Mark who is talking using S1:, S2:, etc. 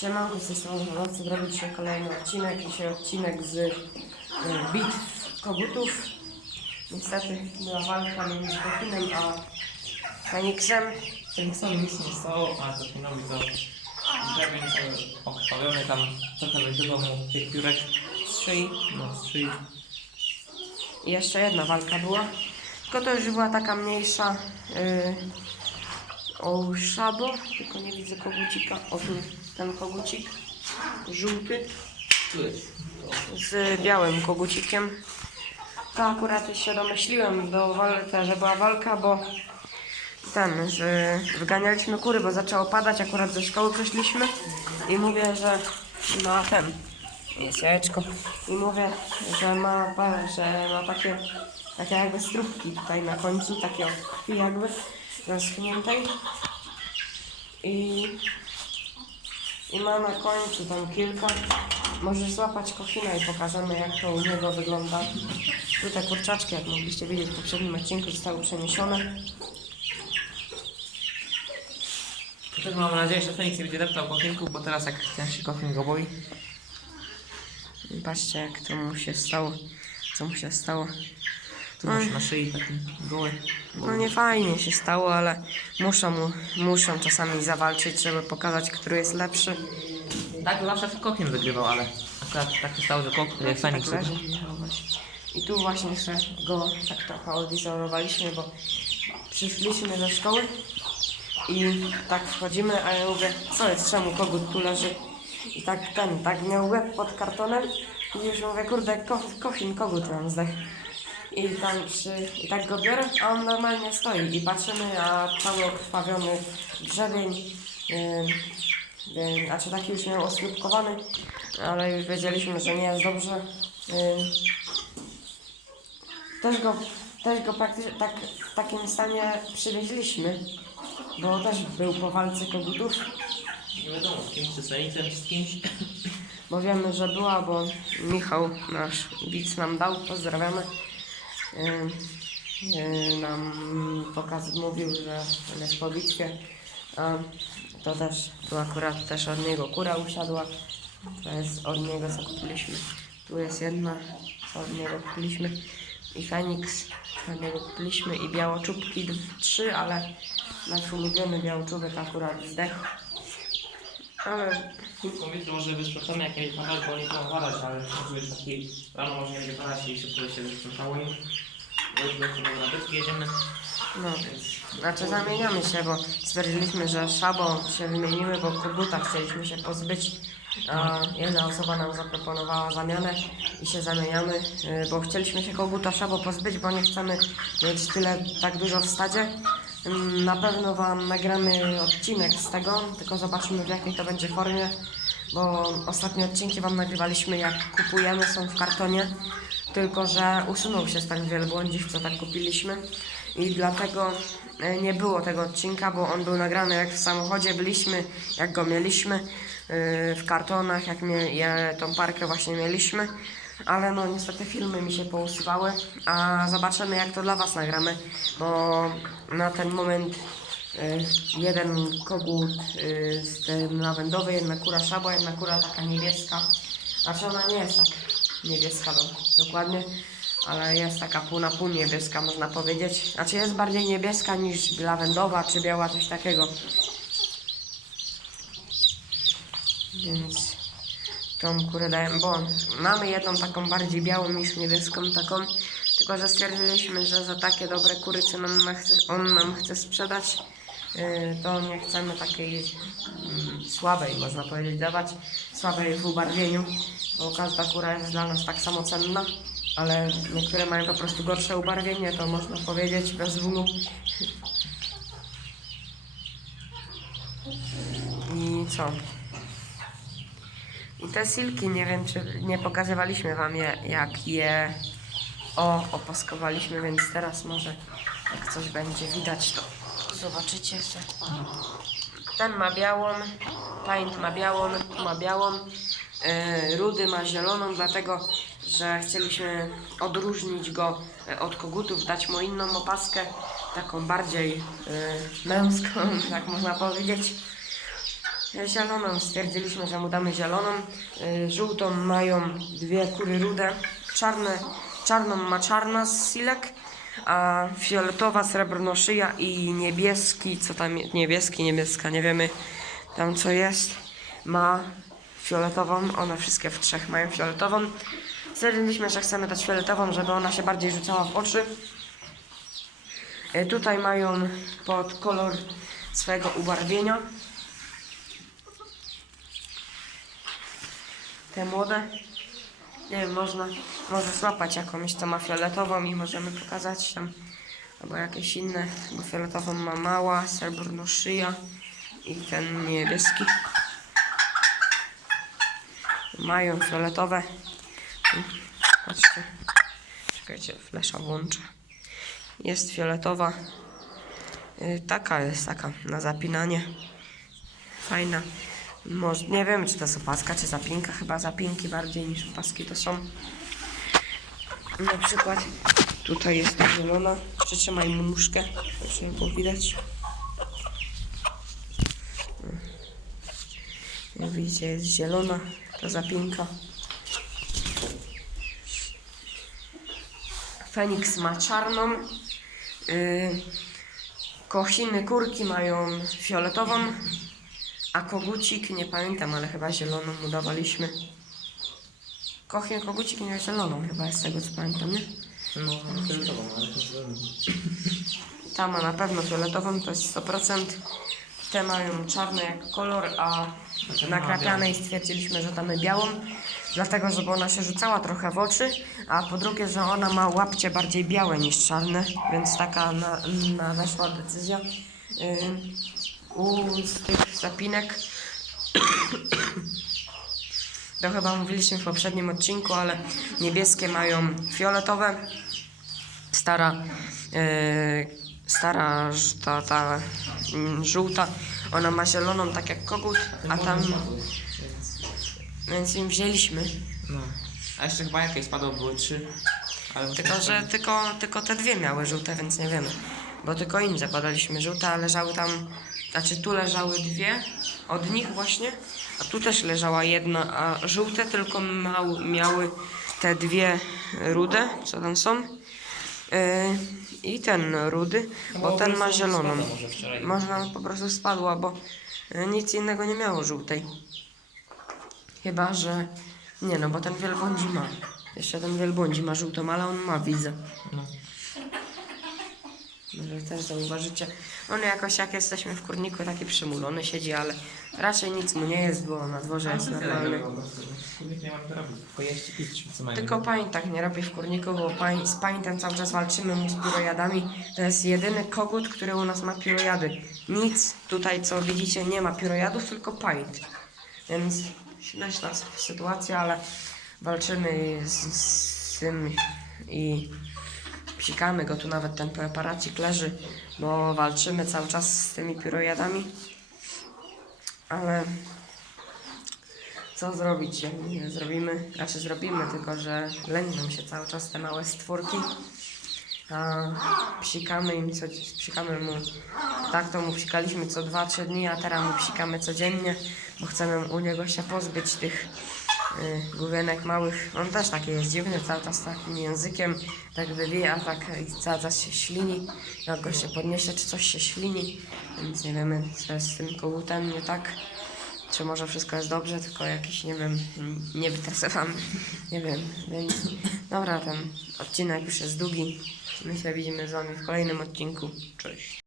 S1: Siemanko, z tej strony chcę zrobić dzisiaj kolejny odcinek. Dzisiaj odcinek z y, bitw kogutów. Niestety była walka między Kofinem a Feniksem.
S2: Feniksowi nic nie stało, a Tofinowi to grabien cały okrwawiony tam trochę wybyło mu tych piórek
S1: z szyi.
S2: no, z szyi.
S1: I jeszcze jedna walka była. Tylko to już była taka mniejsza. Yy, o szabo, tylko nie widzę kogucika. O tu ten kogucik. Żółty. Z białym kogucikiem. To akurat się domyśliłem do walki, że była walka, bo ten, że wyganialiśmy kury, bo zaczęło padać, akurat ze szkoły przyszliśmy i mówię, że ma ten, jest jajeczko i mówię, że ma, że ma takie, takie jakby strubki tutaj na końcu, takie jakby zaschniętej i i ma na końcu tam kilka. Możesz złapać kochina i pokażemy jak to u niego wygląda. Tu te kurczaczki, jak mogliście widzieć w poprzednim odcinku, zostały przeniesione.
S2: Też mam nadzieję, że Feniks nie będzie deptał kochinków, bo teraz jak ten się kochin go boi.
S1: I patrzcie jak to mu się stało. Co mu się stało.
S2: Tu masz na szyi taki goły.
S1: No nie fajnie się stało, ale muszą, mu, muszą czasami zawalczyć, żeby pokazać, który jest lepszy.
S2: Tak zawsze kochin wygrywał, ale akurat tak się stało, że kok- e, Feniks
S1: Tak leży. I tu właśnie jeszcze go tak trochę odizolowaliśmy, bo przyszliśmy do szkoły i tak wchodzimy, a ja mówię, co jest, czemu kogut tu leży? I tak ten, tak miał łeb pod kartonem i już mówię, kurde, ko kochin, kogut nam zdech. I tam przy, i tak go biorę, a on normalnie stoi i patrzymy, a cały okrwawiony grzebień, yy, yy, znaczy taki już miał osłupkowany, ale już wiedzieliśmy, że nie jest dobrze. Yy, też go, też go praktycznie tak, w takim stanie przywieźliśmy, bo też był po walce kogutów,
S2: Nie wiadomo, z kimś, czy z Feniksem, czy z kimś.
S1: bo wiemy, że była, bo Michał, nasz widz nam dał, pozdrawiamy. Nam pokaz mówił, że jest po bitwie. To też, tu akurat też od niego kura usiadła. To jest od niego, co kupiliśmy. Tu jest jedna, co od niego kupiliśmy. I Feniks, od niego kupiliśmy. I białoczubki, trzy, ale nasz ulubiony białoczubek akurat zdechł. Ale
S2: Krótko mówiąc, może wysprzątamy jakieś kawałek, bo nie chcą padać, ale być taki rano może będzie padać i szybko się wysprzątało im. Będzie chyba na bytki jedziemy,
S1: no, Znaczy zamieniamy się, bo stwierdziliśmy, że szabą się wymienimy, bo koguta chcieliśmy się pozbyć. A jedna osoba nam zaproponowała zamianę i się zamieniamy, y, bo chcieliśmy się koguta szabą pozbyć, bo nie chcemy mieć tyle tak dużo w stadzie. Ym, Na pewno Wam nagramy odcinek z tego, tylko zobaczymy w jakiej to będzie formie, bo ostatnie odcinki Wam nagrywaliśmy jak kupujemy, są w kartonie, tylko że usunął się z ten wielbłądzik, co tak kupiliśmy. I dlatego e, nie było tego odcinka, bo on był nagrany jak w samochodzie byliśmy, jak go mieliśmy e, w kartonach, jak tą parkę właśnie mieliśmy, ale no niestety filmy mi się pousuwały, a zobaczymy jak to dla Was nagramy, bo na ten moment e, jeden kogut e, z tym lawędowy, jedna kura szabła, jedna kura taka niebieska, znaczy ona nie jest tak niebieska do, dokładnie, ale jest taka pół na pół niebieska, można powiedzieć. Znaczy jest bardziej niebieska niż lawendowa czy biała, coś takiego. Więc tą kurę daję, bo mamy jedną taką bardziej białą niż niebieską taką, tylko że stwierdziliśmy, że za takie dobre kury, co nam na chce, on nam chce sprzedać, yy, to nie chcemy takiej mm, słabej, można powiedzieć, dawać, słabej w ubarwieniu, bo każda kura jest dla nas tak samo cenna, ale niektóre mają po prostu gorsze ubarwienie, to można powiedzieć bez bólu. I co? I te silki, nie wiem czy nie pokazywaliśmy wam je, jak je o, opaskowaliśmy, więc teraz może jak coś będzie widać, to zobaczycie. że Ten ma białą, Paint ma białą, ma białą, yy, Rudy ma zieloną, dlatego że chcieliśmy odróżnić go e, od kogutów, dać mu inną opaskę, taką bardziej yy, męską, tak można powiedzieć. Zieloną stwierdziliśmy, że mu damy zieloną. Y, Żółtą mają dwie kury rude. Czarne, czarną ma czarna z silek, a fioletowa srebrnoszyja i niebieski, co tam niebieski, niebieska, nie wiemy tam co jest, ma fioletową. One wszystkie w trzech mają fioletową. Stwierdziliśmy, że chcemy dać fioletową, żeby ona się bardziej rzucała w oczy. Y, Tutaj mają pod kolor swojego ubarwienia. Te młode. Nie wiem, można, może złapać jakąś, co ma fioletową i możemy pokazać tam. Albo jakieś inne, bo fioletową ma mała, srebrno szyja i ten niebieski. Mają fioletowe. Patrzcie. Czekajcie, flesza włączę. Jest fioletowa. Y, Taka jest taka na zapinanie. Fajna. Może, nie wiem, czy to jest opaska, czy zapinka. Chyba zapinki bardziej niż opaski to są. Na przykład tutaj jest ta zielona. Przytrzymaj mu muszkę, żeby nie było widać. Jak widzicie, jest zielona ta zapinka. Feniks ma czarną. Yy, kochiny kurki mają fioletową. A kogucik, nie pamiętam, ale chyba zieloną mu dawaliśmy. Kochin kogucik miał zieloną chyba, z tego co pamiętam, nie?
S2: No, fioletową, ale to zielony.
S1: Ta ma na pewno fioletową, to jest 100%. Te mają czarne jak kolor, a na krapianej stwierdziliśmy, że damy białą, dlatego żeby ona się rzucała trochę w oczy, a po drugie, że ona ma łapcie bardziej białe niż czarne, więc taka na, na weszła decyzja. Yy, u z tych zapinek to chyba mówiliśmy w poprzednim odcinku, ale niebieskie mają fioletowe, stara, e, stara ta, ta mm, żółta, ona ma zieloną tak jak kogut, a tam, więc im wzięliśmy.
S2: No. A jeszcze chyba jakieś spadło, były trzy. Ale
S1: Tylko, że tylko, tylko te dwie miały żółte, więc nie wiemy. Bo tylko im zakładaliśmy żółte, a leżały tam, znaczy tu leżały dwie od nich właśnie, a tu też leżała jedna, a żółte tylko mał, miały te dwie rude, co tam są. Yy, I ten rudy, bo ten ma zieloną. Można po prostu spadła, bo y, nic innego nie miało żółtej. Chyba, że... Nie no, bo ten wielbłądzi ma. Jeszcze ten wielbłądzi ma żółtą, ale on ma, widzę.
S2: No.
S1: Może też zauważycie. On jakoś jak jesteśmy w kurniku taki przymulony siedzi, ale raczej nic mu nie jest, bo na dworze jest normalny.
S2: Tylko
S1: pań tak nie robi w kurniku, bo pań, z pańtem cały czas walczymy mu z pirojadami. To jest jedyny kogut, który u nas ma pirojady. Nic tutaj, co widzicie, nie ma pirojadów, tylko pańt. Więc śmieszna sytuacja, ale walczymy z, z tym i psikamy go. Tu nawet ten preparacik leży, bo walczymy cały czas z tymi pirojadami. Ale co zrobić, jak nie zrobimy, znaczy zrobimy, tylko że lęgną się cały czas te małe stwórki. A psikamy im co, psikamy mu, tak to mu psikaliśmy co 2-3 dni, a teraz mu psikamy codziennie, bo chcemy u niego się pozbyć tych y, główienek małych. On też taki jest dziwny, cały czas takim językiem tak wywija, tak cały czas się ślini. Jak go się podniesie, czy coś się ślini, więc nie wiemy, co jest z tym kogutem nie tak. Czy może wszystko jest dobrze, tylko jakiś, nie wiem, nie wytresowany, nie wiem, więc dobra, ten odcinek już jest długi. My się widzimy z wami w kolejnym odcinku. Cześć.